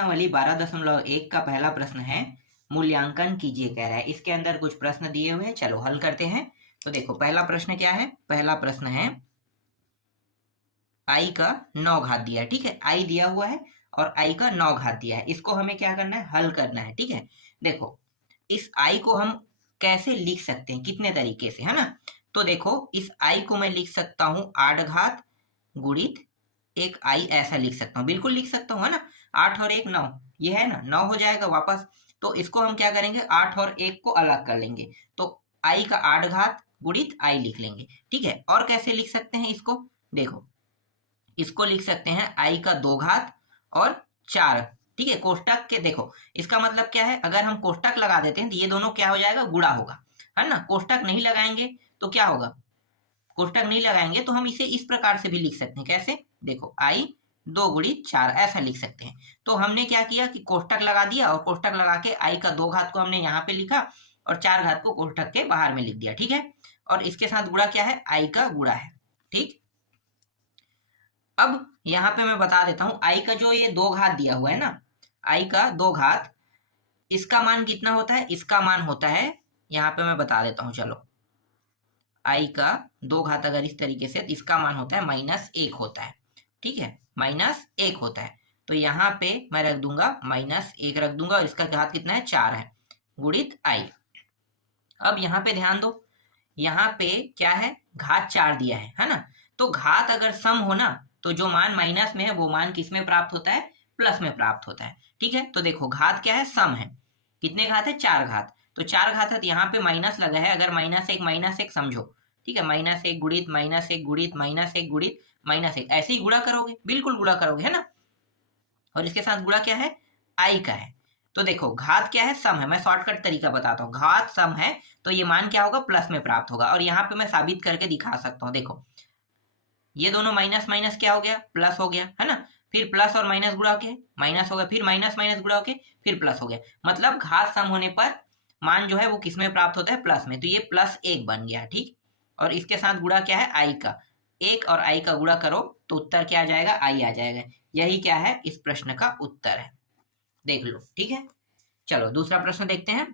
प्रश्नावली 12.1 का पहला प्रश्न है, मूल्यांकन कीजिए कह रहा है। इसके अंदर कुछ प्रश्न दिए हुए हैं, चलो हल करते हैं। तो देखो पहला प्रश्न क्या है, पहला प्रश्न है आई का 9 घात दिया है, ठीक है। आई दिया हुआ है और आई का 9 घात दिया है, इसको हमें क्या करना है, हल करना है, ठीक है। देखो इस आई को हम कैसे लिख सकते हैं, कितने तरीके से, है ना। तो देखो इस आई को मैं लिख सकता हूँ 8 घात गुणित एक आई, ऐसा लिख सकता हूँ, बिल्कुल लिख सकता हूँ, है ना। 8 और 1 9, ये है ना, 9 हो जाएगा वापस। तो इसको हम क्या करेंगे, 8 और 1 को अलग कर लेंगे, तो आई का 8 घात गुणित आई लिख लेंगे, ठीक है। और कैसे लिख सकते हैं इसको, देखो इसको लिख सकते हैं आई का 2 घात और 4, ठीक है। कोष्टक के देखो इसका मतलब क्या है, अगर हम कोष्टक लगा देते हैं तो ये दोनों क्या हो जाएगा, गुणा होगा, है ना। कोष्टक नहीं लगाएंगे तो क्या होगा, कोष्टक नहीं लगाएंगे तो हम इसे इस प्रकार से भी लिख सकते हैं, कैसे, देखो आई 2 गुणित 4 ऐसा लिख सकते हैं। तो हमने क्या किया कि कोष्टक लगा दिया और कोष्टक लगा के आई का 2 घात को हमने यहाँ पे लिखा और 4 घात को कोष्टक के बाहर में लिख दिया, ठीक है। और इसके साथ गुणा क्या है, आई का गुणा है, ठीक। अब यहाँ पे मैं बता देता हूँ, आई का जो ये 2 घात दिया हुआ है ना, आई का 2 घात, इसका मान कितना होता है, इसका मान होता है, यहाँ पे मैं बता देता हूँ, चलो आई का 2 घात अगर इस तरीके से, इसका मान होता है -1 होता है, ठीक है, -1 होता है। तो यहाँ पे मैं रख दूंगा -1 रख दूंगा और इसका घात कितना है, 4 है, गुणित आई। अब यहाँ पे ध्यान दो, यहाँ पे क्या है, घात 4 दिया है ना। तो घात अगर सम हो ना, तो जो मान माइनस में है वो मान किस में प्राप्त होता है, प्लस में प्राप्त होता है, ठीक है। तो देखो घात क्या है, सम है, कितने घात है, 4 घात। तो 4 घात है, यहाँ पे माइनस लगा है, अगर -1 समझो, ठीक है, -1 गुणित -1 गुणित -1 गुणित -1, ऐसे ही गुणा करोगे, बिल्कुल गुणा करोगे, है ना। और इसके साथ गुणा क्या है, आई का है। तो देखो घात क्या है, सम है, मैं शॉर्टकट तरीका बताता हूँ, घात सम है तो ये मान क्या होगा, प्लस में प्राप्त होगा। और यहाँ पे मैं साबित करके दिखा सकता हूँ, देखो ये दोनों माइनस माइनस क्या हो गया, प्लस हो गया, है ना। फिर प्लस और माइनस गुणा होके माइनस हो गया, फिर माइनस माइनस गुणा होके फिर प्लस हो गया। मतलब घात सम होने पर मान जो है वो किस में प्राप्त होता है, प्लस में। तो ये +1 बन गया, ठीक। और इसके साथ गुणा क्या है, आई का, 1 और आई का गुणा करो तो उत्तर क्या आ जाएगा, आई आ जाएगा। यही क्या है, इस प्रश्न का उत्तर है, देख लो, ठीक है। चलो दूसरा प्रश्न देखते हैं।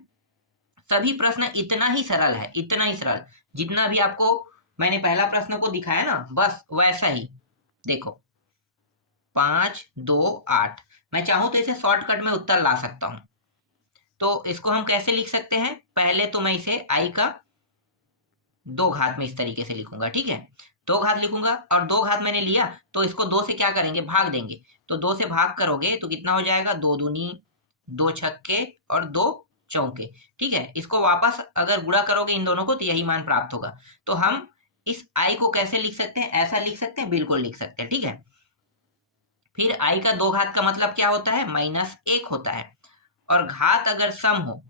सभी प्रश्न इतना ही सरल है, इतना ही सरल, जितना भी आपको मैंने पहला प्रश्न को दिखाया ना, बस वैसा ही। देखो 5 2 8, मैं चाहूं तो इसे शॉर्टकट में उत्तर ला सकता हूं। तो इसको हम कैसे लिख सकते हैं, पहले तो मैं इसे आई का 2 घात में इस तरीके से लिखूंगा, ठीक है। 2 घात लिखूंगा और 2 घात मैंने लिया तो इसको 2 से क्या करेंगे, भाग देंगे। तो 2 से भाग करोगे तो कितना हो जाएगा, 2 दूनी 2 छक्के और 2 चौके, ठीक है। इसको वापस अगर गुणा करोगे इन दोनों को तो यही मान प्राप्त होगा। तो हम इस आई को कैसे लिख सकते हैं, ऐसा लिख सकते हैं, बिल्कुल लिख सकते हैं, ठीक है। फिर आई का 2 घात का मतलब क्या होता है, -1 होता है। और घात अगर सम हो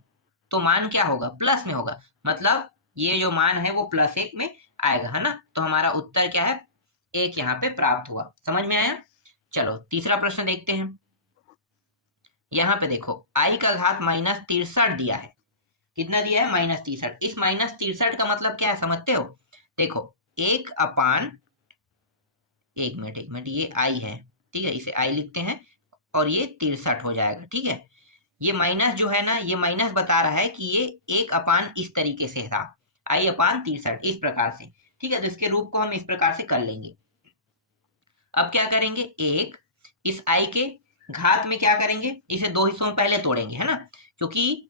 तो मान क्या होगा, प्लस में होगा, मतलब ये जो मान है वो +1 में आएगा, है ना। तो हमारा उत्तर क्या है, 1 यहाँ पे प्राप्त हुआ। समझ में आया। चलो तीसरा प्रश्न देखते हैं। यहाँ पे देखो आई का घात -63 दिया है, कितना दिया है, -63। इस -63 का मतलब क्या है, समझते हो, देखो 1/, एक मिनट, ये आई है, ठीक है, इसे आई लिखते हैं और ये 63 हो जाएगा, ठीक है। ये माइनस जो है ना, ये माइनस बता रहा है कि ये 1/, इस तरीके से था, i/63 इस प्रकार से, ठीक है। तो इसके रूप को हम इस प्रकार से कर लेंगे। अब क्या करेंगे, एक इस आई के घात में क्या करेंगे, इसे 2 हिस्सों में पहले तोड़ेंगे, है ना, क्योंकि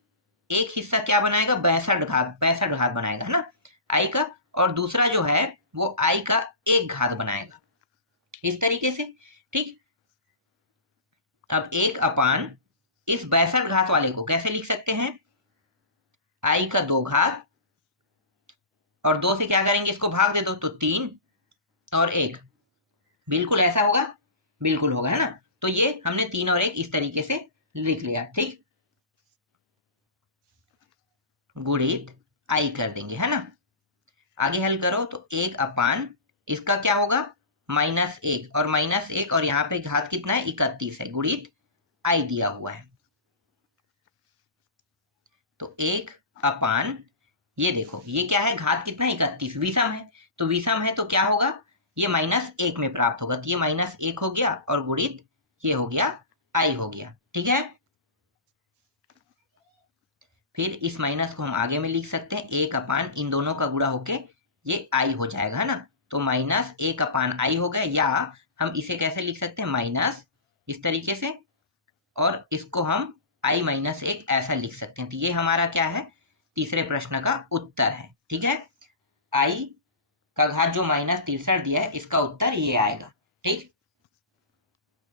एक हिस्सा क्या बनाएगा, 62 घात बनाएगा, है ना, आई का। और दूसरा जो है वो आई का 1 घात बनाएगा, इस तरीके से, ठीक। अब 1/, इस 62 घात वाले को कैसे लिख सकते हैं, आई का 2 घात और 2 से क्या करेंगे, इसको भाग दे दो तो 3 और 1, बिल्कुल ऐसा होगा, बिल्कुल होगा, है ना। तो ये हमने 3 और 1 इस तरीके से लिख लिया, ठीक। गुणित आई कर देंगे, है ना। आगे हल करो तो 1/, इसका क्या होगा, -1 और -1 और यहाँ पे घात कितना है, 31 है, गुणित आई दिया हुआ है। तो 1/, ये देखो ये क्या है, घात कितना है, 31, विषम है। तो विषम है तो क्या होगा, ये -1 में प्राप्त होगा, तो ये -1 हो गया और गुणित ये हो गया आई हो गया, ठीक है। फिर इस माइनस को हम आगे में लिख सकते हैं, 1 इन दोनों का गुणा होके ये आई हो जाएगा, है ना। तो माइनस 1/i हो गया, या हम इसे कैसे लिख सकते हैं, माइनस इस तरीके से, और इसको हम i-1 ऐसा लिख सकते हैं। तो ये हमारा क्या है, तीसरे प्रश्न का उत्तर है। ठीक है, i का घात जो -63 दिया है, इसका उत्तर ये आएगा। ठीक,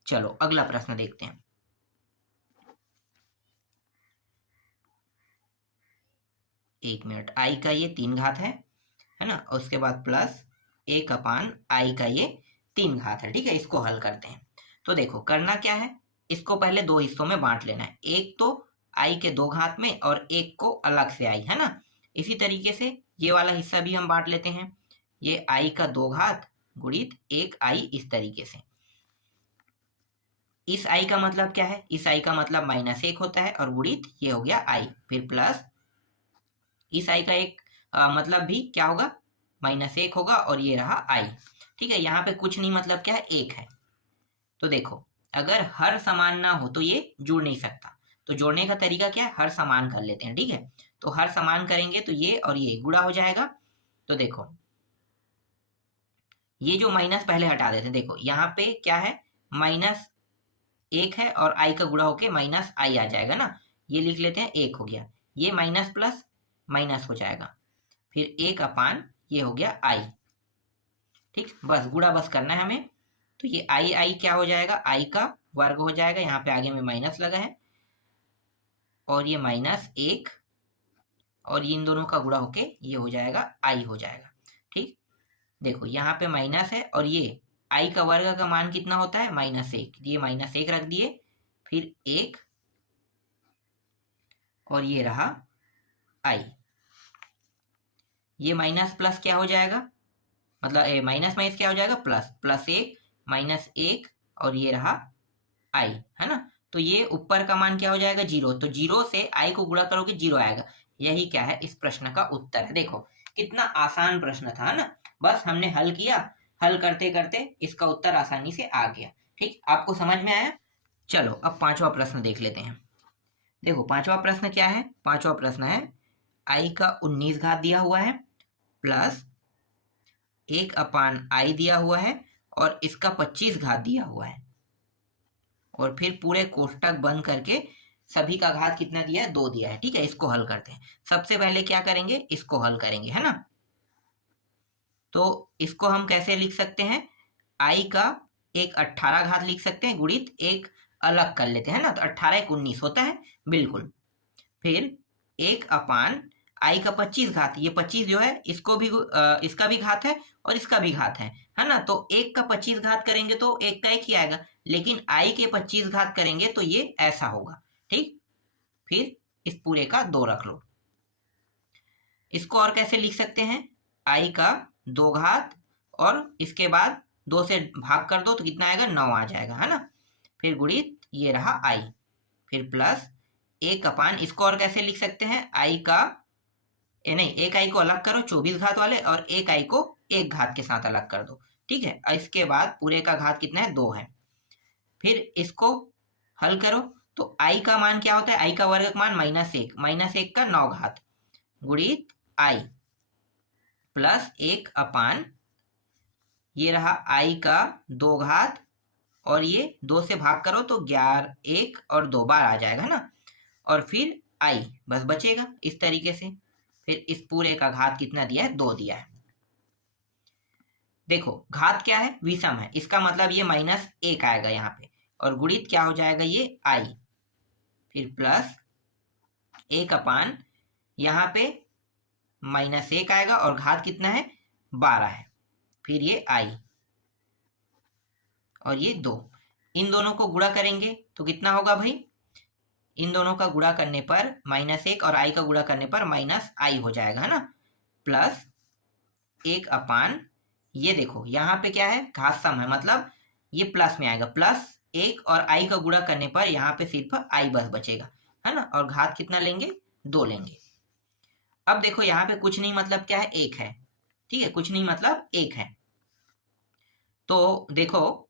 चलो अगला प्रश्न देखते हैं। एक मिनट, i का ये 3 घात है ना, और उसके बाद प्लस 1/i का ये 3 घात है। ठीक है, इसको हल करते हैं। तो देखो करना क्या है, इसको पहले दो हिस्सों में बांट लेना है, एक तो i के 2 घात में और एक को अलग से i, है ना। इसी तरीके से ये वाला हिस्सा भी हम बांट लेते हैं, ये i का 2 घात गुणित 1i इस तरीके से। इस i का मतलब क्या है, इस i का मतलब -1 होता है, और गुणित ये हो गया i, फिर प्लस इस i का एक मतलब भी क्या होगा, -1 होगा, और ये रहा i। ठीक है, यहाँ पे कुछ नहीं मतलब क्या है, 1 है। तो देखो अगर हर समान ना हो तो ये जुड़ नहीं सकता, तो जोड़ने का तरीका क्या है, हर समान कर लेते हैं। ठीक है, तो हर समान करेंगे तो ये और ये गुणा हो जाएगा। तो देखो ये जो माइनस पहले हटा देते हैं, देखो यहाँ पे क्या है, -1 है और i का गुणा होके -i आ जाएगा ना, ये लिख लेते हैं 1 हो गया, ये माइनस प्लस माइनस हो जाएगा, फिर 1 ये हो गया i। ठीक, बस गुणा बस करना है हमें। तो ये i क्या हो जाएगा, i का वर्ग हो जाएगा, यहाँ पे आगे में माइनस लगा है, और ये -1, और इन दोनों का गुणा होके ये हो जाएगा i हो जाएगा। ठीक, देखो यहाँ पे माइनस है, और ये i का वर्ग का मान कितना होता है, -1, ये -1 रख दिए, फिर 1, और ये रहा i। ये माइनस प्लस क्या हो जाएगा, मतलब माइनस माइनस क्या हो जाएगा, प्लस, +1 -1, और ये रहा i, है ना। तो ये ऊपर का मान क्या हो जाएगा, 0, तो 0 से i को गुणा करोगे 0 आएगा। यही क्या है, इस प्रश्न का उत्तर है। देखो कितना आसान प्रश्न था ना, बस हमने हल किया, हल करते करते इसका उत्तर आसानी से आ गया। ठीक, आपको समझ में आया। चलो अब पांचवा प्रश्न देख लेते हैं। देखो पांचवा प्रश्न क्या है, पांचवा प्रश्न है i का 19 घात दिया हुआ है, प्लस 1/i दिया हुआ है, और इसका 25 घात दिया हुआ है, और फिर पूरे कोष्टक बंद करके सभी का घात कितना दिया है, 2 दिया है। ठीक है, इसको हल करते हैं। सबसे पहले क्या करेंगे, इसको हल करेंगे, है ना। तो इसको हम कैसे लिख सकते हैं, i का एक 18 घात लिख सकते हैं, गुणित एक अलग कर लेते हैं ना, तो 18 × 19 होता है, बिल्कुल। फिर 1/i का 25 घात, ये 25 जो है इसको भी इसका भी घात है और इसका भी घात है ना। तो 1 का 25 घात करेंगे तो 1 का 1 ही आएगा, लेकिन i के 25 घात करेंगे तो ये ऐसा होगा। ठीक, फिर इस पूरे का 2 रख लो। इसको और कैसे लिख सकते हैं, i का 2 घात, और इसके बाद 2 से भाग कर दो तो कितना आएगा, 9 आ जाएगा, है ना। फिर गुणित ये रहा i, फिर प्लस 1/, इसको और कैसे लिख सकते हैं, i का नहीं, एक i को अलग करो 24 घात वाले, और एक i को 1 घात के साथ अलग कर दो। ठीक है, इसके बाद पूरे का घात कितना है, 2 है। फिर इसको हल करो तो i का मान क्या होता है, i का वर्ग का मान -1 का 9 घात गुणित i, प्लस 1/, ये रहा i का 2 घात, और ये 2 से भाग करो तो 11, 1 और 2 बार आ जाएगा ना, और फिर i बस बचेगा इस तरीके से। फिर इस पूरे का घात कितना दिया है, 2 दिया है। देखो घात क्या है, विषम है, इसका मतलब ये -1 आएगा यहाँ पे, और गुणित क्या हो जाएगा, ये i, फिर प्लस 1/, यहाँ पे -1 आएगा, और घात कितना है, 12 है, फिर ये i, और ये 2, इन दोनों को गुणा करेंगे तो कितना होगा भाई, इन दोनों का गुणा करने पर -1 और i का गुणा करने पर -i हो जाएगा, है ना। प्लस 1/, ये देखो यहाँ पे क्या है, घात सम है, मतलब ये प्लस में आएगा, प्लस 1 और i का गुणा करने पर यहाँ पे सिर्फ i बस बचेगा, है ना, और घात कितना लेंगे, 2 लेंगे। अब देखो यहाँ पे कुछ नहीं मतलब क्या है, 1 है। ठीक है, कुछ नहीं मतलब 1 है। तो देखो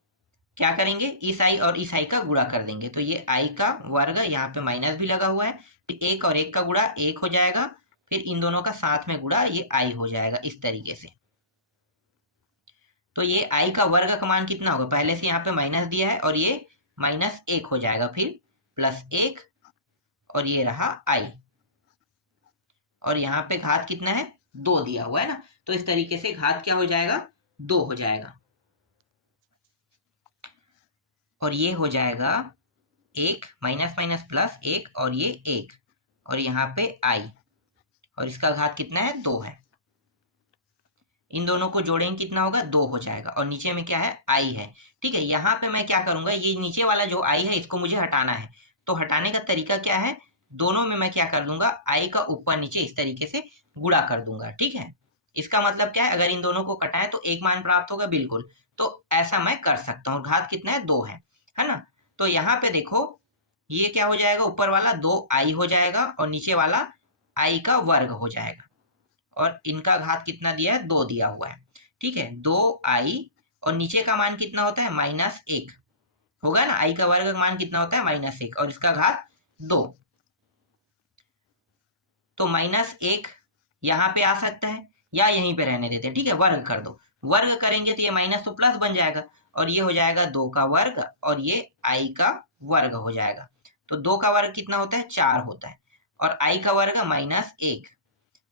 क्या करेंगे, इस आई और इस आई का गुणा कर देंगे, तो ये आई का वर्ग, यहाँ पे माइनस भी लगा हुआ है, फिर एक और एक का गुणा एक हो जाएगा, फिर इन दोनों का साथ में गुणा ये आई हो जाएगा इस तरीके से। तो ये आई का वर्ग का मान कितना होगा, पहले से यहाँ पे माइनस दिया है और ये माइनस एक हो जाएगा, फिर प्लस एक और ये रहा आई, और यहाँ पे घात कितना है, 2 दिया हुआ है ना, तो इस तरीके से घात क्या हो जाएगा, 2 हो जाएगा, और ये हो जाएगा एक माइनस माइनस प्लस एक और ये एक, और यहाँ पे आई, और इसका घात कितना है, 2 है। इन दोनों को जोड़ेंगे कितना होगा, 2 हो जाएगा, और नीचे में क्या है, आई है। ठीक है, यहाँ पे मैं क्या करूंगा, ये नीचे वाला जो आई है इसको मुझे हटाना है, तो हटाने का तरीका क्या है, दोनों में मैं क्या कर दूंगा, आई का ऊपर नीचे इस तरीके से गुणा कर दूंगा। ठीक है, इसका मतलब क्या है, अगर इन दोनों को कटाएं तो एक मान प्राप्त होगा, बिल्कुल, तो ऐसा मैं कर सकता हूँ। घात कितना है, 2 है ना। तो यहाँ पे देखो ये क्या हो जाएगा, ऊपर वाला 2 आई हो जाएगा और नीचे वाला आई का वर्ग हो जाएगा, और इनका घात कितना दिया है, 2 दिया हुआ है। ठीक है, 2 आई और नीचे का मान कितना होता है, माइनस एक होगा ना, आई का वर्ग का मान कितना होता है, माइनस एक, और इसका घात 2, तो माइनस एक यहाँ पे आ सकता है या यहीं पे रहने देते हैं। ठीक है, वर्ग कर दो, वर्ग करेंगे तो ये माइनस तो प्लस बन जाएगा, और ये हो जाएगा 2 का वर्ग और ये आई का वर्ग हो जाएगा। तो 2 का वर्ग कितना होता है, 4 होता है, और आई का वर्ग माइनस एक,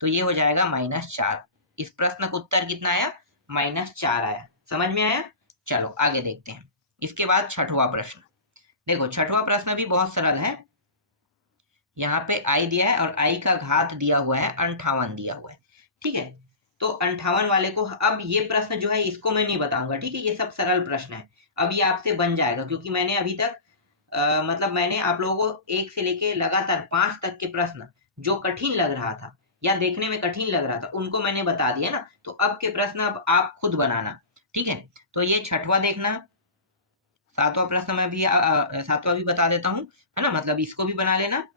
तो ये हो जाएगा -4। इस प्रश्न का उत्तर कितना आया, -4 आया। समझ में आया। चलो आगे देखते हैं। इसके बाद छठवां प्रश्न, देखो छठवां प्रश्न भी बहुत सरल है। यहाँ पे आई दिया है और आई का घात दिया हुआ है 58 दिया हुआ है। ठीक है, तो 58 वाले को, अब ये प्रश्न जो है इसको मैं नहीं बताऊंगा। ठीक है, ये सब सरल प्रश्न है, अब ये आपसे बन जाएगा, क्योंकि मैंने अभी तक मतलब मैंने आप लोगों को 1 से लेके लगातार 5 तक के प्रश्न जो कठिन लग रहा था या देखने में कठिन लग रहा था उनको मैंने बता दिया ना, तो अब के प्रश्न अब आप खुद बनाना। ठीक है, तो ये छठवां देखना, सातवां प्रश्न में भी सातवां भी बता देता हूँ, है ना, मतलब इसको भी बना लेना,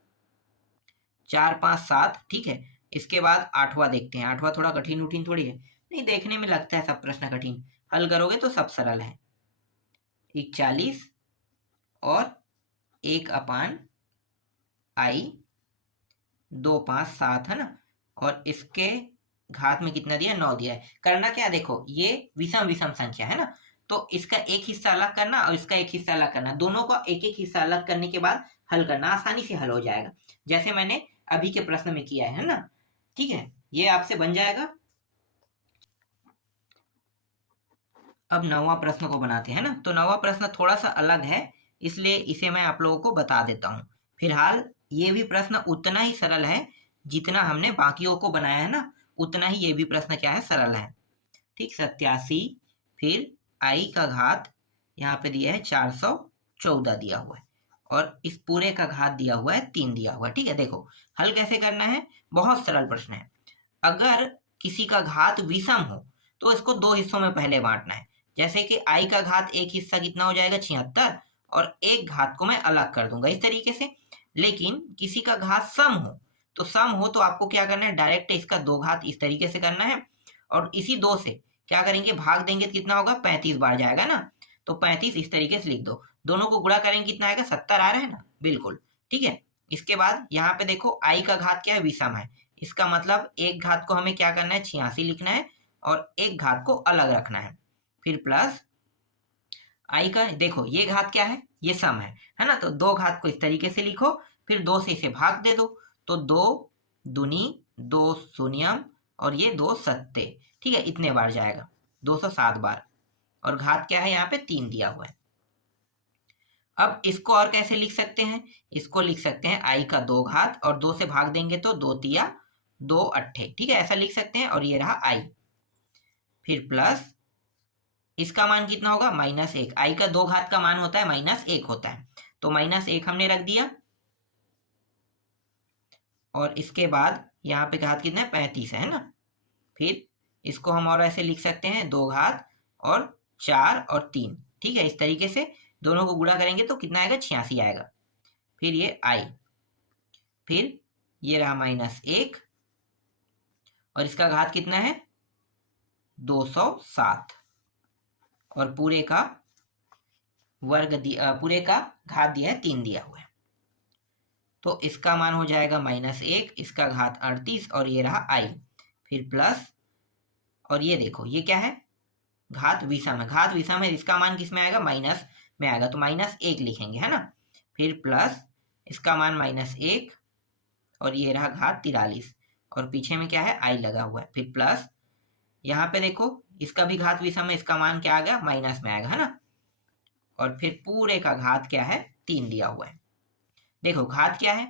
4 5 7। ठीक है, इसके बाद आठवां देखते हैं। आठवां थोड़ा कठिन उठिन थोड़ी है, नहीं, देखने में लगता है सब प्रश्न कठिन, हल करोगे तो सब सरल है। 41 और 1/i 2 5 7 है ना, और इसके घात में कितना दिया, 9 दिया है। करना क्या, देखो ये विषम विषम संख्या है ना, तो इसका एक हिस्सा अलग करना और इसका एक हिस्सा अलग करना, दोनों का एक एक हिस्सा अलग करने के बाद हल करना, आसानी से हल हो जाएगा, जैसे मैंने अभी के प्रश्न में किया है ना। ठीक है, ये आपसे बन जाएगा। अब 9वां प्रश्न को बनाते हैं ना, तो 9वां प्रश्न थोड़ा सा अलग है, इसलिए इसे मैं आप लोगों को बता देता हूँ। फिलहाल ये भी प्रश्न उतना ही सरल है जितना हमने बाकियों को बनाया है ना, उतना ही ये भी प्रश्न क्या है, सरल है। ठीक, 87 फिर आई का घात यहाँ पे दिया है 414 दिया हुआ है, और इस पूरे का घात दिया हुआ है 3 दिया हुआ है। ठीक है, देखो हल कैसे करना है, बहुत सरल प्रश्न है। अगर किसी का घात विषम हो तो इसको 2 हिस्सों में पहले बांटना है, जैसे कि आई का घात एक हिस्सा कितना हो जाएगा, 76, और एक घात को मैं अलग कर दूंगा इस तरीके से। लेकिन किसी का घात सम हो, तो सम हो तो आपको क्या करना है, डायरेक्ट इसका 2 घात इस तरीके से करना है, और इसी 2 से क्या करेंगे, भाग देंगे तो कितना होगा, 35 बार जाएगा ना, तो 35 इस तरीके से लिख दो। दोनों को गुणा करेंगे कितना आएगा, 70 आ रहा है ना, बिल्कुल। ठीक है, इसके बाद यहाँ पे देखो आई का घात क्या है, विषम है, इसका मतलब एक घात को हमें क्या करना है, 86 लिखना है, और एक घात को अलग रखना है। फिर प्लस आई का, देखो ये घात क्या है, ये सम है ना, तो 2 घात को इस तरीके से लिखो, फिर 2 से इसे भाग दे दो, तो 2 दूनी 2 शून्यम और ये 2 सत्ते। ठीक है, इतने बार जाएगा, 207 बार, और घात क्या है, यहाँ पे 3 दिया हुआ है। अब इसको और कैसे लिख सकते हैं, इसको लिख सकते हैं आई का 2 घात, और 2 से भाग देंगे तो 2 तिया 2 अट्ठे। ठीक है, ऐसा लिख सकते हैं, और ये रहा आई। फिर प्लस इसका मान कितना होगा, -1। आई का 2 घात का मान होता है -1 होता है, तो -1 हमने रख दिया, और इसके बाद यहाँ पे घात कितना है, 35 है ना। फिर इसको हम और ऐसे लिख सकते हैं, 2 घात और 4 और 3। ठीक है, इस तरीके से दोनों को गुणा करेंगे तो कितना आएगा, 86 आएगा। फिर ये आई, फिर ये रहा -1, और इसका घात कितना है, 207, और पूरे का पूरे का घात दिया है 3 दिया हुआ है, तो इसका मान हो जाएगा -1, इसका घात 38 और ये रहा i, फिर प्लस, और ये देखो ये क्या है, घात विषम है, घात विषम है, इसका मान किस में आएगा, माइनस में आएगा, तो -1 लिखेंगे, है ना। फिर प्लस इसका मान -1 और ये रहा घात 43 और पीछे में क्या है, i लगा हुआ है, फिर प्लस यहाँ पे देखो इसका भी घात विषम है, इसका मान क्या आ गया, माइनस में आएगा, है ना। और फिर पूरे का घात क्या है, 3 दिया हुआ है। देखो घात क्या है,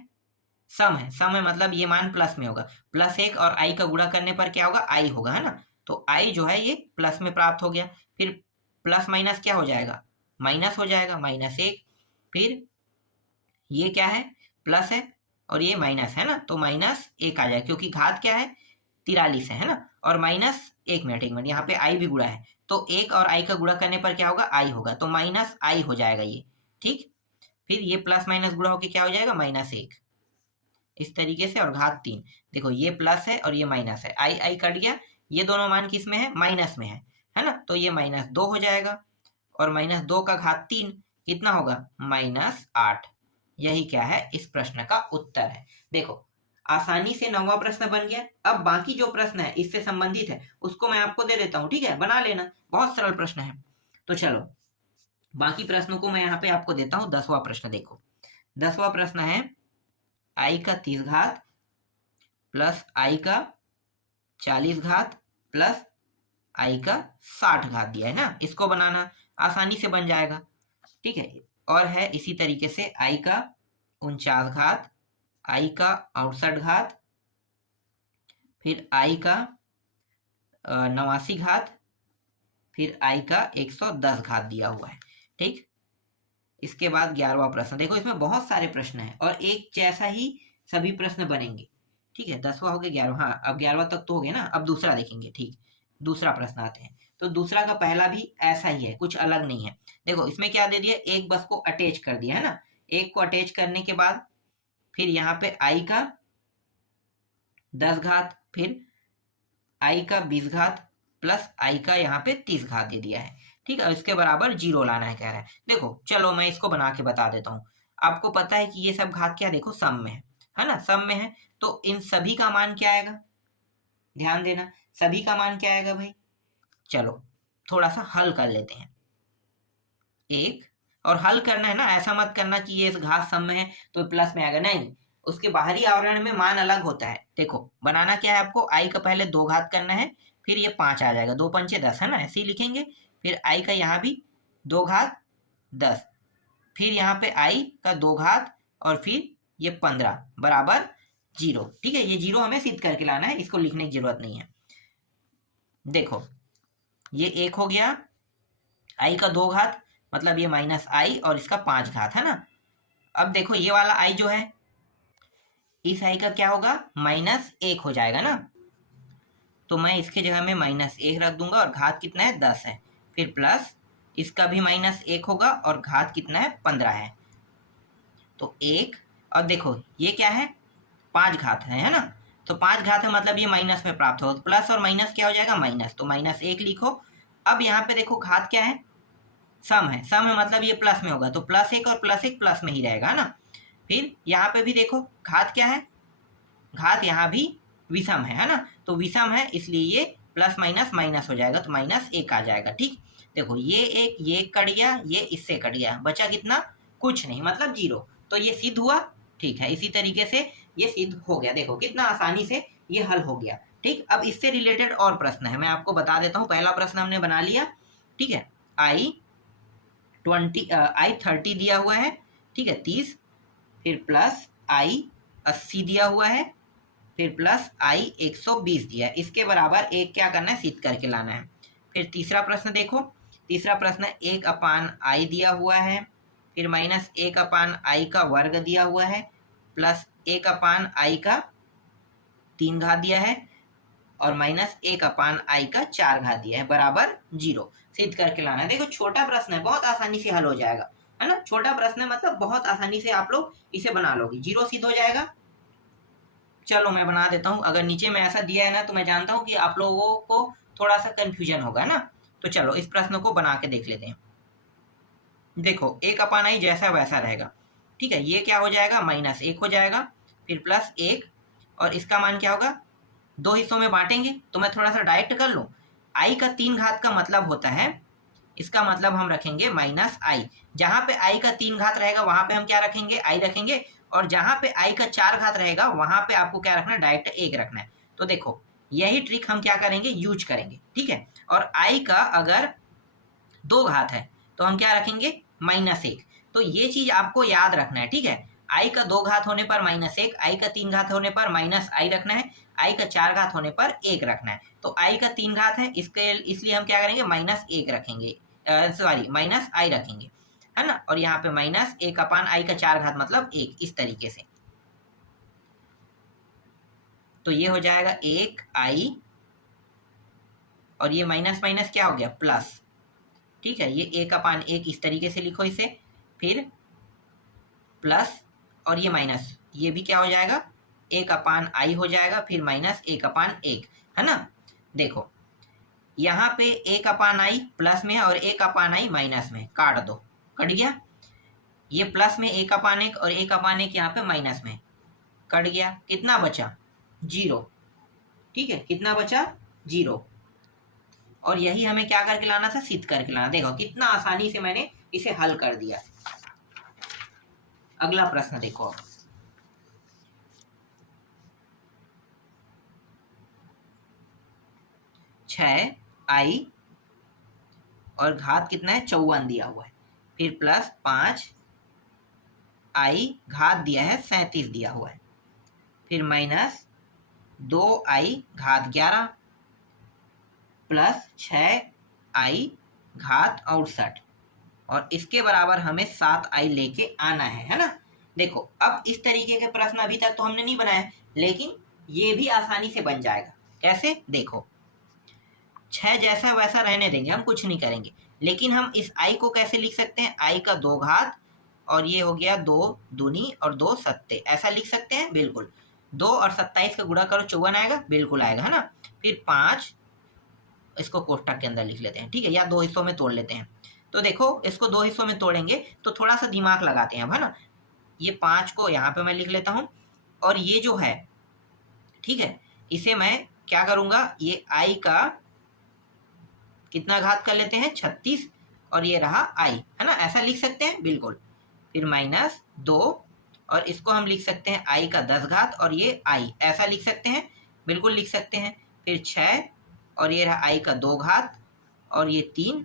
सम है, सम है मतलब ये मान प्लस में होगा, +1 और i का गुणा करने पर क्या होगा, i होगा, है ना। तो i जो है ये प्लस में प्राप्त हो गया, फिर प्लस माइनस क्या हो जाएगा, माइनस हो जाएगा, -1, फिर ये क्या है, प्लस है और ये माइनस है ना, तो -1 आ जाएगा, क्योंकि घात क्या है, 43 है ना, और -1 मिनट, 1 मिनट, यहाँ पे i भी गुणा है, तो 1 और i का गुणा करने पर क्या होगा, i होगा, तो -i हो जाएगा ये, ठीक। फिर ये प्लस माइनस गुणा होकर क्या हो जाएगा, -1, इस तरीके से, और घात 3, देखो ये प्लस है और ये माइनस है, i कट गया, ये दोनों मान किस में है, माइनस में है ना, तो ये -2 हो जाएगा, और -2 का घात 3 कितना होगा, -8। यही क्या है, इस प्रश्न का उत्तर है। देखो आसानी से 9वां प्रश्न बन गया। अब बाकी जो प्रश्न है इससे संबंधित है उसको मैं आपको दे देता हूँ, ठीक है, बना लेना, बहुत सरल प्रश्न है। तो चलो बाकी प्रश्नों को मैं यहाँ पे आपको देता हूँ। 10वां प्रश्न देखो, 10वां प्रश्न है i का 30 घात प्लस i का 40 घात प्लस i का 60 घात दिया है ना, इसको बनाना आसानी से बन जाएगा, ठीक है। और है इसी तरीके से i का 49 घात, i का 68 घात, फिर i का 89 घात, फिर i का 110 घात दिया हुआ है, ठीक। इसके बाद 11वां प्रश्न देखो, इसमें बहुत सारे प्रश्न हैं और एक जैसा ही सभी प्रश्न बनेंगे, ठीक है। 10वां हो गया, 11वां, हाँ अब 11वां तक तो हो गया ना, अब दूसरा देखेंगे, ठीक। दूसरा प्रश्न आते हैं, तो दूसरा का पहला भी ऐसा ही है, कुछ अलग नहीं है। देखो इसमें क्या दे दिया, एक बस को अटैच कर दिया है ना, एक को अटैच करने के बाद फिर यहाँ पे i का 10 घात, फिर i का 20 घात प्लस i का यहाँ पे 30 घात दे दिया है, ठीक है। इसके बराबर 0 लाना है कह रहा है। देखो चलो मैं इसको बना के बता देता हूँ। आपको पता है कि ये सब घात क्या, देखो सम में है ना, सम में है, तो इन सभी का मान क्या आएगा, ध्यान देना, सभी का मान क्या आएगा भाई। चलो थोड़ा सा हल कर लेते हैं एक, और हल करना है ना, ऐसा मत करना कि ये इस घात सम में है तो प्लस में आएगा, नहीं, उसके बाहरी आवरण में मान अलग होता है। देखो बनाना क्या है आपको, i का पहले 2 घात करना है, फिर ये 5 आ जाएगा, 2 पंचे 10 है ना, ऐसे ही लिखेंगे। फिर i का यहाँ भी 2 घात 10, फिर यहाँ पे i का 2 घात और फिर ये 15 बराबर 0, ठीक है। ये 0 हमें सिद्ध करके लाना है, इसको लिखने की जरूरत नहीं है। देखो ये 1 हो गया, i का 2 घात मतलब ये -i और इसका 5 घात है ना। अब देखो ये वाला i जो है, इस i का क्या होगा, -1 हो जाएगा ना, तो मैं इसके जगह में -1 रख दूंगा और घात कितना है, 10 है। फिर प्लस इसका भी -1 होगा और घात कितना है, 15 है, तो 1। और देखो ये क्या है, 5 घात है ना, तो 5 घात है मतलब ये माइनस में प्राप्त होगा, प्लस और माइनस क्या हो जाएगा, माइनस, तो -1 लिखो। अब यहाँ पे देखो घात क्या है, सम है, सम है मतलब ये प्लस में होगा, तो +1 और +1 प्लस में ही रहेगा ना। फिर यहाँ पे भी देखो घात क्या है, घात यहाँ भी विषम है ना, तो विषम है इसलिए ये प्लस माइनस माइनस हो जाएगा, तो -1 आ जाएगा, ठीक। देखो ये कट गया, ये इससे कट गया, बचा कितना, कुछ नहीं, मतलब 0, तो ये सिद्ध हुआ, ठीक है। इसी तरीके से ये सिद्ध हो गया, देखो कितना आसानी से ये हल हो गया, ठीक। अब इससे रिलेटेड और प्रश्न है, मैं आपको बता देता हूँ। पहला प्रश्न हमने बना लिया, ठीक है, i 30 दिया हुआ है, ठीक है, 30, फिर प्लस i 80 दिया हुआ है, फिर प्लस i 120 दिया है, इसके बराबर एक क्या करना है, सिद्ध करके लाना है। फिर तीसरा प्रश्न देखो, तीसरा प्रश्न 1/i दिया हुआ है, फिर -1/i का वर्ग दिया हुआ है, प्लस 1/i का 3 घात दिया है, और -1/i का 4 घात दिया है, बराबर 0, सिद्ध करके लाना है। देखो छोटा प्रश्न है, बहुत आसानी से हल हो जाएगा, है ना। छोटा प्रश्न है मतलब बहुत आसानी से आप लोग इसे बना लोगे, 0 सिद्ध हो जाएगा। चलो मैं बना देता हूँ, अगर नीचे में ऐसा दिया है ना तो मैं जानता हूँ कि आप लोगों को थोड़ा सा कंफ्यूजन होगा ना, तो चलो इस प्रश्न को बना के देख लेते हैं। देखो एक अपान आई जैसा वैसा रहेगा, ठीक है। ये क्या हो जाएगा, -1 हो जाएगा, फिर +1, और इसका मान क्या होगा, 2 हिस्सों में बांटेंगे। तो मैं थोड़ा सा डायरेक्ट कर लूँ, आई का 3 घात का मतलब होता है, इसका मतलब हम रखेंगे -i। जहाँ पे आई का 3 घात रहेगा वहाँ पे हम क्या रखेंगे, आई रखेंगे, और जहाँ पे आई का 4 घात रहेगा वहाँ पे आपको क्या रखना है, डायरेक्ट 1 रखना है। तो देखो यही ट्रिक हम क्या करेंगे, यूज करेंगे, ठीक है। और आई का अगर 2 घात है तो हम क्या रखेंगे, -1। तो ये चीज आपको याद रखना है, ठीक है। आई का 2 घात होने पर -1, आई का 3 घात होने पर -i रखना है, आई का 4 घात होने पर 1 रखना है। तो आई का 3 घात है, इसके इसलिए हम क्या करेंगे, -1 रखेंगे, सॉरी -i रखेंगे, है ना। और यहाँ पे -1 अपान आई का 4 घात मतलब 1, इस तरीके से। तो ये हो जाएगा 1i, और ये माइनस माइनस क्या हो गया, प्लस, ठीक है। ये 1/1 इस तरीके से लिखो इसे, फिर प्लस, और ये माइनस, ये भी क्या हो जाएगा, 1/i हो जाएगा, फिर -1/1, है ना। देखो यहाँ पे 1/i प्लस में है और 1/i माइनस में, काट दो, कट गया। ये प्लस में 1/1 और 1/1 यहाँ पे माइनस में, कट गया। कितना बचा, 0, ठीक है। कितना बचा, 0। और यही हमें क्या करके लाना था, सिद्ध करके लाना। देखो कितना आसानी से मैंने इसे हल कर दिया। अगला प्रश्न देखो, 6i और घात कितना है, 54 दिया हुआ है, फिर +5i घात दिया है 37 दिया हुआ है, फिर -2i घात 11 +6i घात 68, और इसके बराबर हमें 7i लेके आना है ना। देखो अब इस तरीके के प्रश्न अभी तक तो हमने नहीं बनाए, लेकिन ये भी आसानी से बन जाएगा। कैसे, देखो 6 जैसा वैसा रहने देंगे, हम कुछ नहीं करेंगे, लेकिन हम इस i को कैसे लिख सकते हैं, i का 2 घात, और ये हो गया 2 दूनी और 2 सत्ते, ऐसा लिख सकते हैं, बिल्कुल। 2 और 27 का गुणा करो, 54 आएगा, बिल्कुल आएगा, है ना। फिर 5, इसको कोष्ठक के अंदर लिख लेते हैं, ठीक है, या 2 हिस्सों में तोड़ लेते हैं। तो देखो इसको 2 हिस्सों में तोड़ेंगे तो थोड़ा सा दिमाग लगाते हैं, है ना। ये 5 को यहाँ पे मैं लिख लेता हूँ, और ये जो है, ठीक है, इसे मैं क्या करूँगा, ये i का कितना घात कर लेते हैं, 36, और ये रहा i, है ना, ऐसा लिख सकते हैं, बिल्कुल। फिर -2, और इसको हम लिख सकते हैं i का 10 घात, और ये i, ऐसा लिख सकते हैं, बिल्कुल लिख सकते हैं। फिर 6, और ये रहा i का 2 घात, और ये 3,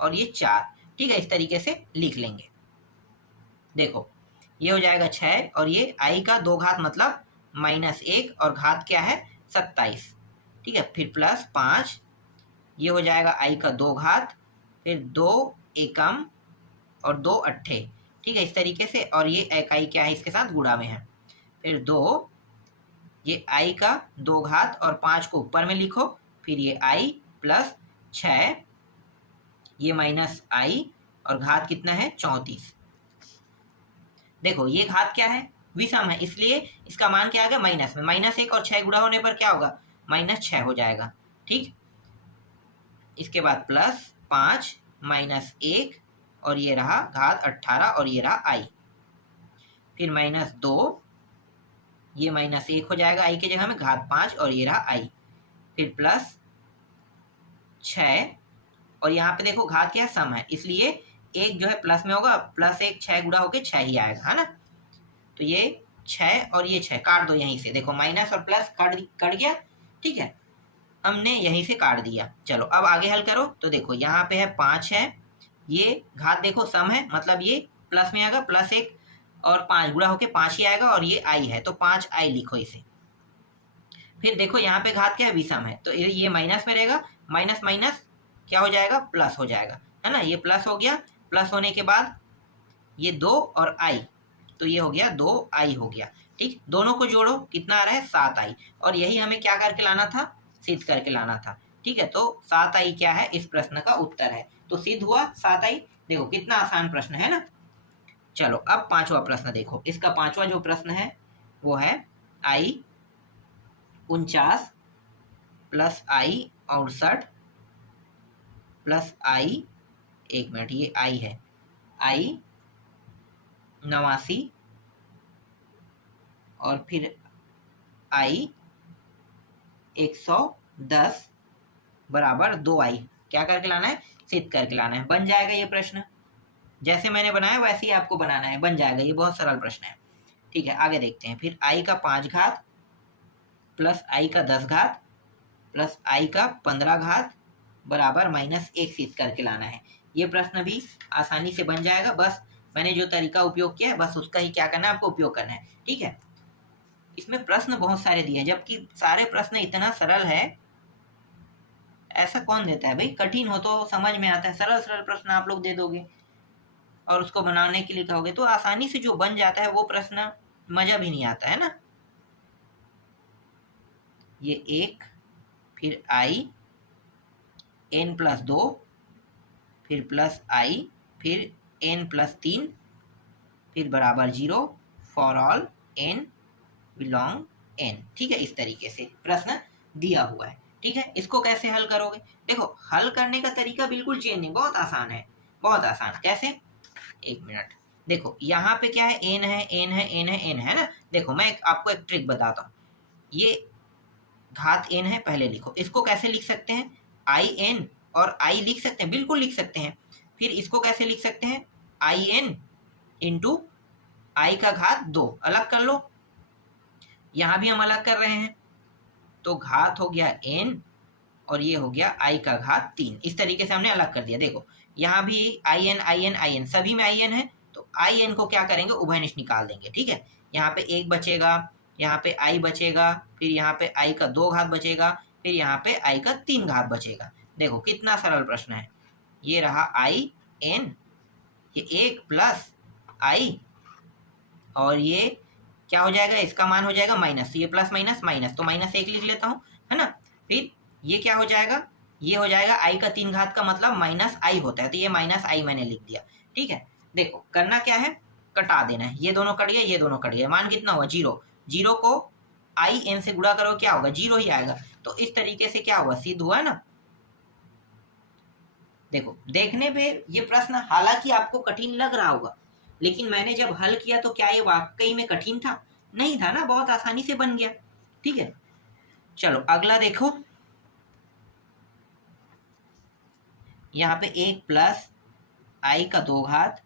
और ये 4, ठीक है, इस तरीके से लिख लेंगे। देखो ये हो जाएगा 6, और ये i का 2 घात मतलब -1, और घात क्या है, 27, ठीक है। फिर +5, ये हो जाएगा i का 2 घात, फिर 2 एकम और 2 अट्ठे, ठीक है, इस तरीके से। और ये एक i क्या है, इसके साथ गुणा में है। फिर 2, ये i का 2 घात, और 5 को ऊपर में लिखो, फिर ये i प्लस 6, ये -i, और घात कितना है, 34। देखो ये घात क्या है, विषम है, इसलिए इसका मान क्या आ गया, माइनस में, -1 और 6 गुणा होने पर क्या होगा, -6 हो जाएगा, ठीक। इसके बाद +5 -1, और ये रहा घात 18, और ये रहा i। फिर -2, ये -1 हो जाएगा i की जगह में, घात 5, और ये रहा i। फिर +6, और यहाँ पे देखो घात क्या है, सम है, इसलिए एक जो है प्लस में होगा, +1 6 गुणा होके 6 ही आएगा, है ना। तो ये 6 और ये 6 काट दो यहीं से, देखो माइनस और प्लस कट गया, ठीक है, हमने यहीं से काट दिया। चलो अब आगे हल करो। तो देखो यहाँ पे है 5 है, ये घात देखो सम है, मतलब ये प्लस में आएगा, +1 और 5 गुणा होके 5 ही आएगा, और ये i है, तो 5i लिखो इसे। फिर देखो यहाँ पे घात क्या है, विषम है, तो ये माइनस में रहेगा, माइनस माइनस क्या हो जाएगा, प्लस हो जाएगा, है ना। ये प्लस हो गया, प्लस होने के बाद ये 2 और i, तो ये हो गया 2i हो गया, ठीक। दोनों को जोड़ो, कितना आ रहा है, 7i, और यही हमें क्या करके लाना था, सिद्ध करके लाना था, ठीक है। तो 7i क्या है, इस प्रश्न का उत्तर है। तो सिद्ध हुआ 7i। देखो कितना आसान प्रश्न है ना। चलो अब 5वां प्रश्न देखो। इसका 5वां जो प्रश्न है वो है i 49 plus i 68 plus i, एक मिनट, ये i है, आई 89 और फिर आई 110 बराबर 2i। क्या करके लाना है? सिद्ध करके लाना है। बन जाएगा ये प्रश्न, जैसे मैंने बनाया वैसे ही आपको बनाना है, बन जाएगा। ये बहुत सरल प्रश्न है। ठीक है, आगे देखते हैं। फिर आई का 5 घात प्लस आई का 10 घात प्लस आई का 15 घात बराबर -1 सिद्ध करके लाना है। ये प्रश्न भी आसानी से बन जाएगा। बस मैंने जो तरीका उपयोग किया है बस उसका ही क्या करना है, आपको उपयोग करना है। ठीक है, इसमें प्रश्न बहुत सारे दिए हैं, जबकि सारे प्रश्न इतना सरल है। ऐसा कौन देता है भाई? कठिन हो तो समझ में आता है, सरल सरल प्रश्न आप लोग दे दोगे और उसको बनाने के लिए कहोगे तो आसानी से जो बन जाता है वो प्रश्न मजा भी नहीं आता है ना। ये 1 फिर आई n+2 फिर प्लस आई फिर n+3 फिर बराबर 0 for all n belong n। ठीक है, इस तरीके से प्रश्न दिया हुआ है। ठीक है, इसको कैसे हल करोगे? देखो, हल करने का तरीका बिल्कुल चेंज नहीं, बहुत आसान है, बहुत आसान। कैसे? एक मिनट, देखो यहाँ पे क्या है, n है, n है, n है, n है ना। देखो मैं आपको एक ट्रिक बताता हूँ। ये घात n है, पहले लिखो। इसको कैसे लिख सकते हैं? आई n और i लिख सकते हैं, बिल्कुल लिख सकते हैं। फिर इसको कैसे लिख सकते हैं? आई n इंटू आई का घात 2। अलग कर लो, यहाँ भी हम अलग कर रहे हैं, तो घात हो गया n और ये हो गया i का घात 3। इस तरीके से हमने अलग कर दिया। देखो यहाँ भी in सभी में in है, तो in को क्या करेंगे, उभयनिष्ठ निकाल देंगे। ठीक है, यहाँ पे 1 बचेगा, यहाँ पे i बचेगा, फिर यहाँ पे i का 2 घात बचेगा, फिर यहाँ पे i का 3 घात बचेगा। देखो कितना सरल प्रश्न है। ये रहा in, ये 1 प्लस i और ये क्या हो जाएगा, इसका मान हो जाएगा माइनस, ये प्लस माइनस माइनस, तो -1 लिख लेता हूँ, है ना। फिर ये क्या हो जाएगा, ये हो जाएगा i का 3 घात का मतलब -i होता है, तो ये -i मैंने लिख दिया। ठीक है, देखो करना क्या है, कटा देना है। ये दोनों कट गए, ये दोनों कट गए, मान कितना हुआ 0। 0 को in से गुणा करो, क्या होगा, 0 ही आएगा। तो इस तरीके से क्या हुआ, सिद्ध हुआ ना। देखो देखने पे ये प्रश्न हालांकि आपको कठिन लग रहा होगा, लेकिन मैंने जब हल किया तो क्या ये वाकई में कठिन था? नहीं था ना, बहुत आसानी से बन गया। ठीक है, चलो अगला देखो। यहाँ पे 1 प्लस आई का 2 घात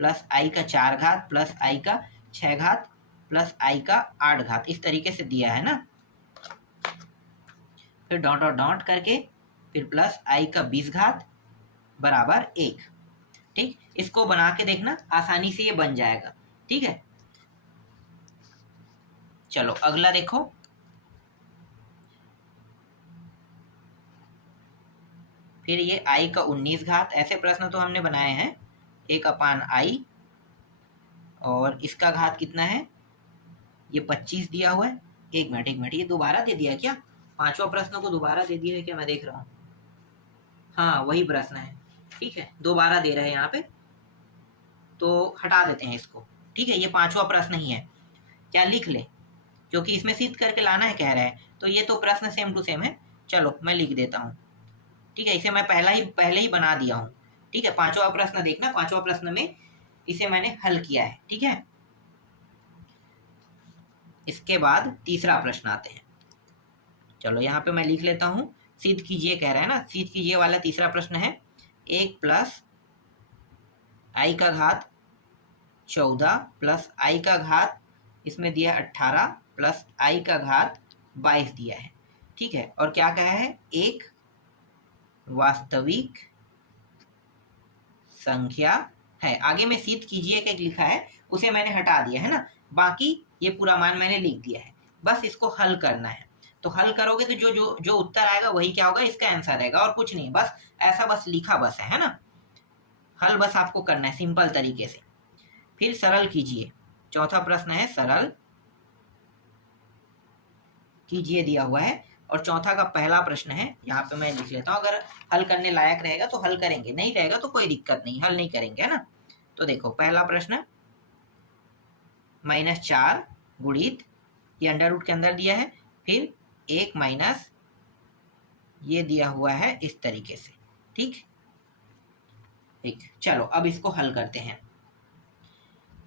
प्लस आई का 4 घात प्लस आई का 6 घात प्लस आई का 8 घात, इस तरीके से दिया है ना। फिर डॉट डॉट डॉट करके फिर प्लस आई का 20 घात बराबर 1। ठीक, इसको बना के देखना, आसानी से ये बन जाएगा। ठीक है, चलो अगला देखो। फिर ये i का 19 घात, ऐसे प्रश्न तो हमने बनाए हैं। 1/i और इसका घात कितना है, ये 25 दिया हुआ है। एक मिनट, ये दोबारा दे दिया क्या? 5वां प्रश्न को दोबारा दे दिया है क्या? मैं देख रहा हूँ, हाँ वही प्रश्न है। ठीक है, दोबारा दे रहे हैं यहाँ पे, तो हटा देते हैं इसको। ठीक है, ये 5वां प्रश्न ही है, क्या लिख ले, क्योंकि इसमें सिद्ध करके लाना है कह रहा है, तो ये तो प्रश्न सेम टू सेम है। चलो मैं लिख देता हूँ। ठीक है, इसे मैं पहले ही बना दिया हूँ। ठीक है, 5वां प्रश्न देखना, 5वां प्रश्न में इसे मैंने हल किया है। ठीक है, इसके बाद तीसरा प्रश्न आते हैं। चलो यहाँ पे मैं लिख लेता हूँ, सिद्ध कीजिए कह रहा है ना, सिद्ध कीजिए वाला तीसरा प्रश्न है। 1 प्लस आई का घात 14 प्लस आई का घात इसमें दिया 18 प्लस आई का घात 22 दिया है। ठीक है, और क्या कहा है, एक वास्तविक संख्या है। आगे में सिद्ध कीजिए क्या लिखा है, उसे मैंने हटा दिया है ना, बाकी ये पूरा मान मैंने लिख दिया है। बस इसको हल करना है, तो हल करोगे तो जो जो जो उत्तर आएगा वही क्या होगा, इसका आंसर रहेगा, और कुछ नहीं। बस ऐसा बस लिखा बस है ना, हल बस आपको करना है सिंपल तरीके से। फिर सरल कीजिए, चौथा प्रश्न है सरल कीजिए दिया हुआ है, और चौथा का पहला प्रश्न है। यहाँ पे मैं लिख लेता हूँ, अगर हल करने लायक रहेगा तो हल करेंगे, नहीं रहेगा तो कोई दिक्कत नहीं, हल नहीं करेंगे, है ना। तो देखो पहला प्रश्न, -4 गुणित, ये अंडर रूट के अंदर दिया है, फिर 1 माइनस ये दिया हुआ है इस तरीके से। ठीक, ठीक, चलो अब इसको हल करते हैं।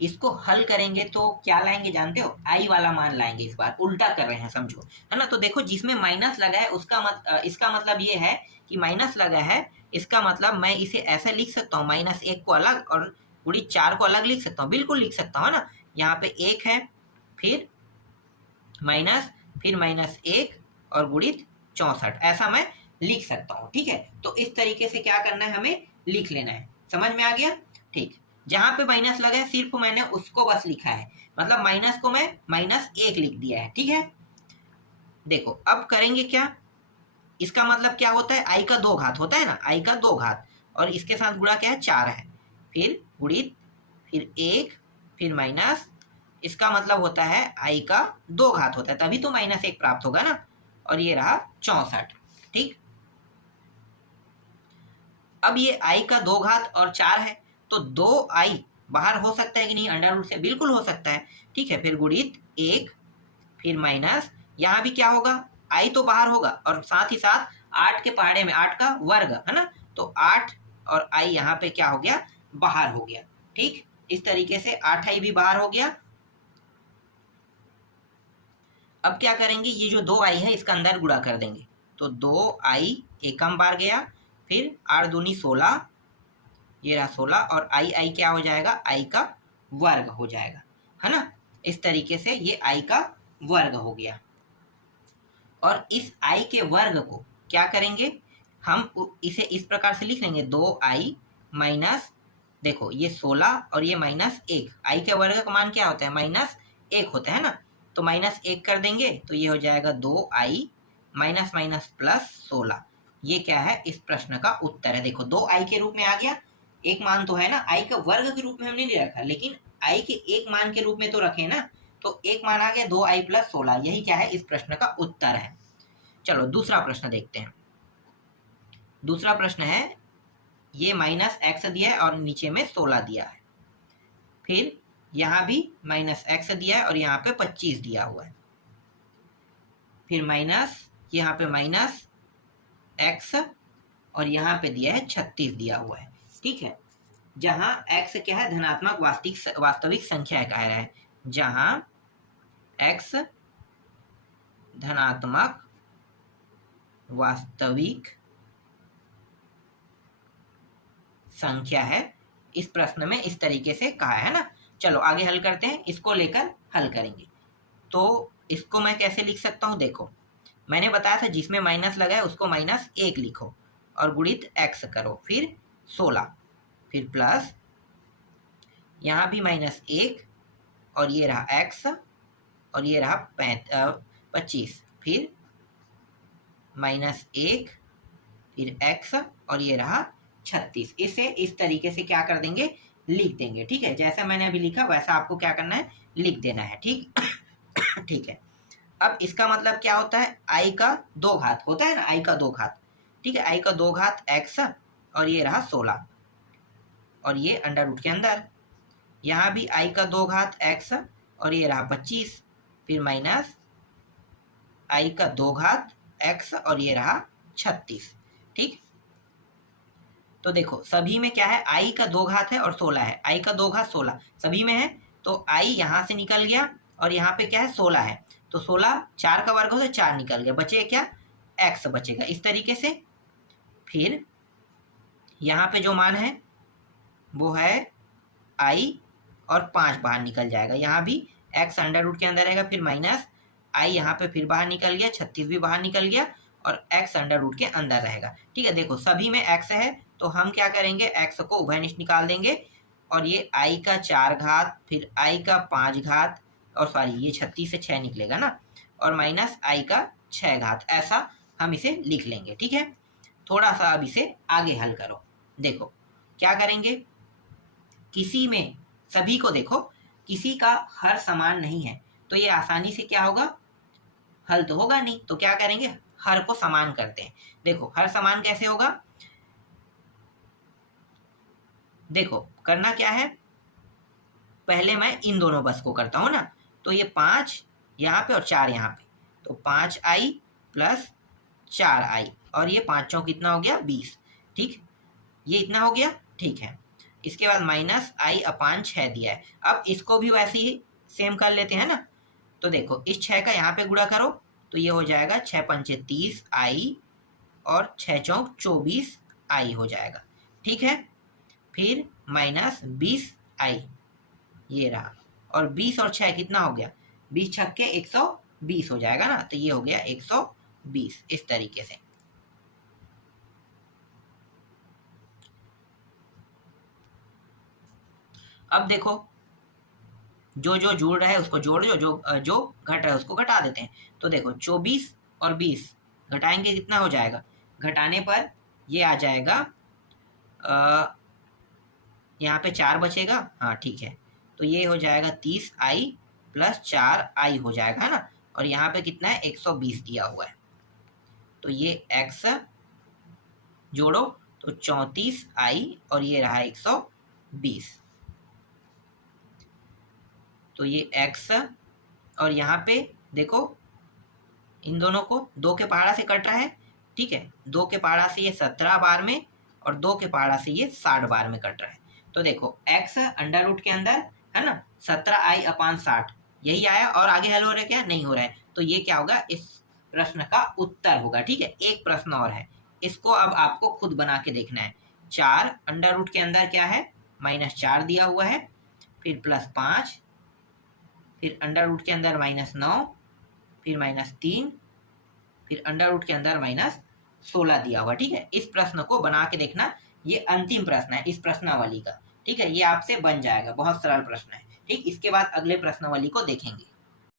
इसको हल करेंगे तो क्या लाएंगे जानते हो, आई वाला मान लाएंगे। इस बार उल्टा कर रहे हैं, समझो, है ना। तो देखो जिसमें माइनस लगा है इसका मतलब ये है कि माइनस लगा है, इसका मतलब मैं इसे ऐसे लिख सकता हूँ, -1 को अलग और गुणित 4 को अलग लिख सकता हूँ, बिल्कुल लिख सकता हूँ, है ना। यहाँ पे 1 है, फिर माइनस, फिर -1 और गुणित 64, ऐसा मैं लिख सकता हूँ। ठीक है, तो इस तरीके से क्या करना है, हमें लिख लेना है। समझ में आ गया? ठीक, जहां पे माइनस लगा है सिर्फ मैंने उसको बस लिखा है, मतलब माइनस को मैं -1 लिख दिया है। ठीक है, देखो अब करेंगे क्या, इसका मतलब क्या होता है, आई का 2 घात होता है ना, आई का 2 घात, और इसके साथ गुणा क्या है, 4 है, फिर गुणित, फिर 1, फिर माइनस, इसका मतलब होता है आई का 2 घात होता है, तभी तो -1 प्राप्त होगा ना, और ये रहा 64। ठीक, अब ये आई का 2 घात और 4 है, तो 2i बाहर हो सकता है कि नहीं, अंडर रूट से बिल्कुल हो सकता है। ठीक है, फिर गुणित 1, फिर माइनस, यहाँ भी क्या होगा, आई तो बाहर होगा, और साथ ही साथ 8 के पहाड़े में 8 का वर्ग, है ना, तो 8 और आई यहाँ पे क्या हो गया, बाहर हो गया। ठीक, इस तरीके से 8i भी बाहर हो गया। अब क्या करेंगे, ये जो 2i है इसका अंदर गुणा कर देंगे, तो 2i एकम बार गया, फिर 8 दूनी 16, ये रहा 16, और आई क्या हो जाएगा, आई का वर्ग हो जाएगा, है ना। इस तरीके से ये आई का वर्ग हो गया, और इस आई के वर्ग को क्या करेंगे, हम इसे इस प्रकार से लिख लेंगे, 2i माइनस, देखो ये 16 और ये -1, आई के वर्ग का मान क्या होता है, -1 होता है ना, तो -1 कर देंगे तो ये हो जाएगा 2i माइनस माइनस प्लस 16। ये क्या है, इस प्रश्न का उत्तर है। देखो 2i के रूप में आ गया, एक मान तो है ना, आई का वर्ग के रूप में हमने नहीं रखा, लेकिन आई के एक मान के रूप में तो रखे ना, तो एक मान आ गया 2i प्लस 16, यही क्या है, इस प्रश्न का उत्तर है। चलो दूसरा प्रश्न देखते हैं। दूसरा प्रश्न है, ये -x दिया है और नीचे में 16 दिया है, फिर यहाँ भी -x दिया है और यहाँ पे 25 दिया हुआ है, फिर माइनस, यहाँ पे -x और यहाँ पे दिया है 36 दिया हुआ है। ठीक है, जहाँ x क्या है, धनात्मक वास्तविक संख्या कह रहा है, जहाँ x धनात्मक वास्तविक संख्या है, इस प्रश्न में इस तरीके से कहा है ना। चलो आगे हल करते हैं, इसको लेकर हल करेंगे। तो इसको मैं कैसे लिख सकता हूँ, देखो मैंने बताया था जिसमें माइनस लगा है उसको -1 लिखो और गुणित x करो, फिर 16, फिर प्लस, यहाँ भी -1 और ये रहा x और ये रहा 25, फिर -1, फिर x और ये रहा 36। इसे इस तरीके से क्या कर देंगे, लिख देंगे। ठीक है, जैसा मैंने अभी लिखा वैसा आपको क्या करना है, लिख देना है। ठीक ठीक है, अब इसका मतलब क्या होता है, आई का 2 घात होता है ना, आई का 2 घात। ठीक है, आई का 2 घात x और ये रहा 16 और ये अंडर रूट के अंदर, यहाँ भी आई का 2 घात x और ये रहा 25, फिर माइनस आई का 2 घात x और ये रहा 36। ठीक, तो देखो सभी में क्या है, आई का 2 घात है और 16 है, आई का 2 घात 16 सभी में है, तो आई यहाँ से निकल गया और यहाँ पे क्या है 16 है, तो 16 4 का वर्ग हो तो 4 निकल गया, बचेगा क्या, x बचेगा, इस तरीके से। फिर यहाँ पे जो मान है वो है आई और 5 बाहर निकल जाएगा, यहाँ भी x अंडर रूट के अंदर रहेगा, फिर माइनस आई यहाँ पे फिर बाहर निकल गया, 36 भी बाहर निकल गया और x अंडर रूट के अंदर रहेगा। ठीक है, देखो सभी में x है तो हम क्या करेंगे, x को उभयनिष्ठ निकाल देंगे और ये i का 4 घात, फिर i का 5 घात, और सॉरी ये 36 से 6 निकलेगा ना, और माइनस i का 6 घात, ऐसा हम इसे लिख लेंगे। ठीक है, थोड़ा सा अब इसे आगे हल करो। देखो क्या करेंगे, किसी में सभी को देखो, किसी का हर समान नहीं है, तो ये आसानी से क्या होगा, हल तो होगा नहीं, तो क्या करेंगे, हर को समान करते हैं। देखो हर समान कैसे होगा, देखो करना क्या है, पहले मैं इन दोनों बस को करता हूँ ना, तो ये 5 यहाँ पे और 4 यहाँ पे, तो 5i प्लस 4i और ये 5 चौक कितना हो गया 20। ठीक, ये इतना हो गया, ठीक है। इसके बाद माइनस आई अपान 6 दिया है। अब इसको भी वैसे ही सेम कर लेते हैं ना। तो देखो इस 6 का यहाँ पे गुणा करो तो ये हो जाएगा 6 पंचे 30 आई और 6 चौक 24 आई हो जाएगा। ठीक है। फिर माइनस 20 आई, ये रहा। और 20 और 6 कितना हो गया, 20 छक्के 120 हो जाएगा ना। तो ये हो गया 120 इस तरीके से। अब देखो जो जो जुड़ रहा है उसको जोड़ दो, जो घट रहा है उसको घटा देते हैं। तो देखो 24 और 20 घटाएंगे कितना हो जाएगा, घटाने पर ये आ जाएगा यहाँ पे 4 बचेगा। हाँ ठीक है। तो ये हो जाएगा 30 आई प्लस 4 आई हो जाएगा, है ना। और यहाँ पे कितना है 120 दिया हुआ है। तो ये x जोड़ो तो 34 आई और ये रहा 120। तो ये x और यहाँ पे देखो इन दोनों को 2 के पहाड़ा से कट रहा है। ठीक है। 2 के पहाड़ा से ये 17 बार में और 2 के पहाड़ा से ये 60 बार में कट रहा है। तो देखो x अंडर रूट के अंदर है ना 17 आई अपान 60 यही आया। और आगे हल हो रहा है क्या, नहीं हो रहा है। तो ये क्या होगा, इस प्रश्न का उत्तर होगा। ठीक है। एक प्रश्न और है, इसको अब आपको खुद बना के देखना है। 4 अंडर रूट के अंदर क्या है, -4 दिया हुआ है, फिर +5, फिर अंडर रूट के अंदर -9, फिर -3, फिर अंडर रूट के अंदर -16 दिया हुआ। ठीक है। इस प्रश्न को बना के देखना, ये अंतिम प्रश्न है इस प्रश्नावली का। ठीक है। ये आपसे बन जाएगा, बहुत सरल प्रश्न है। ठीक। इसके बाद अगले प्रश्नावली को देखेंगे।